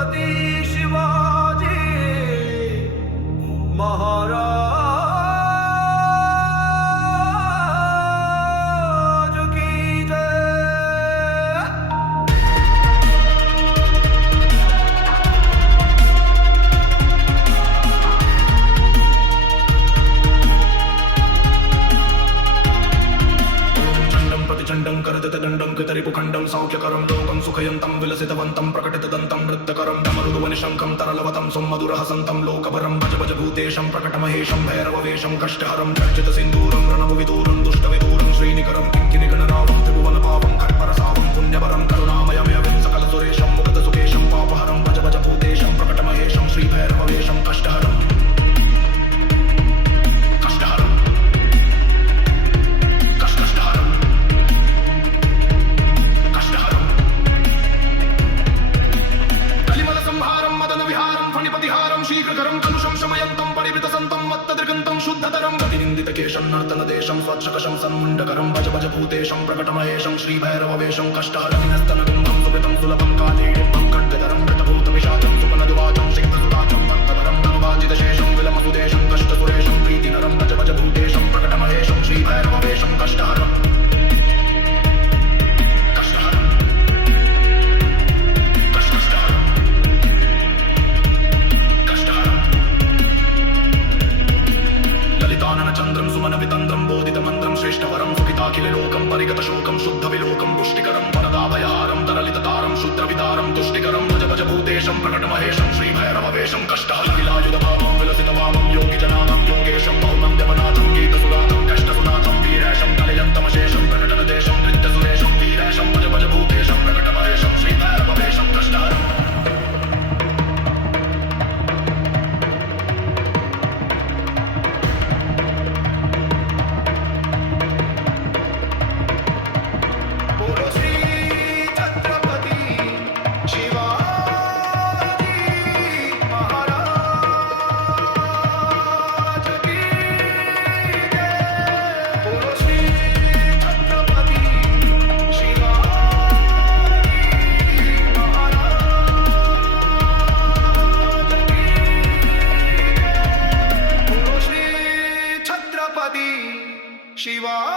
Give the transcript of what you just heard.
छत्रपती शिवाजी महाराज की जय। चंडं प्रतिचंडं करदतदण्डं कृतरिपुखण्डं सौख्यकरं लोकं सुखयन्तं विलसितवन्तं प्रकटितदन्तं नृत्यकरं डमरुगवनिशङ्कं तरलवतं सुमधुरहसन्तं लोकभरं भज भज भूतेशं प्रकटमहेशं भैरववेशं कष्टहरं चर्चितसिन्दूरं रणभुविदूरं दुष्टविदूरं श्रीनिकरं किङ्किणिगणरावं त्रिभुवनपावं खट्परसावं पुण्यवरं करुणामयमेवं सकलसुरेशं मुकुटसुकेशं पापहरं भज भज भूतेशं प्रकटमहेशं श्रीभैरववेशं कष्टहरं शीघ्रकरं कलुषं शमयन्तं परिवृतसन्तं मत्तदृगन्तं शुद्धतरं प्रतिनिन्दितकेशं नर्तनदेशं स्वच्छकशं सन्मुण्डकरं भज भज भूतेशं प्रकटमहेशं श्रीभैरववेशं कष्टहरनिस्तनकुम्भं सुकृतं सुलभं कालीडिम्बं खड्गधरं मृतभूतविषाचं सुपनदुवाचं सिक्तसुताचं भक्तपरं धनुवाजितशेषं विलमसुदेशं कष्टसुरेशं प्रीतिनरं भज भज भूतेशं प्रकटमहेशं श्रीभैरववेशं कष्टहरम् चंद्रं सुमनवितन्द्रं बोधितमन्त्रं श्रेष्ठवरं सुखिताखिललोकं परिगतशोकं शुद्धविलोकं पुष्टिकरं वरदाभयहारं तरलिततारं शुद्रविदारं तुष्टिकरं भज भज भूतेशं प्रकटमहेशं श्रीभैरववेशं कष्टहरविलायुधभावं विलसितवामं योगिजनानां योगेशं मौनं देवनाथं गीतसुरातं कष्टसुनाथं वीरेशं कलयन्तमशेषं प्रकटनदेशं नृत्यसुरेशं वीरेशं भज भज भूतेशं प्रकटमहेशं श्रीभैरववेशं कष्टहरम् शिवा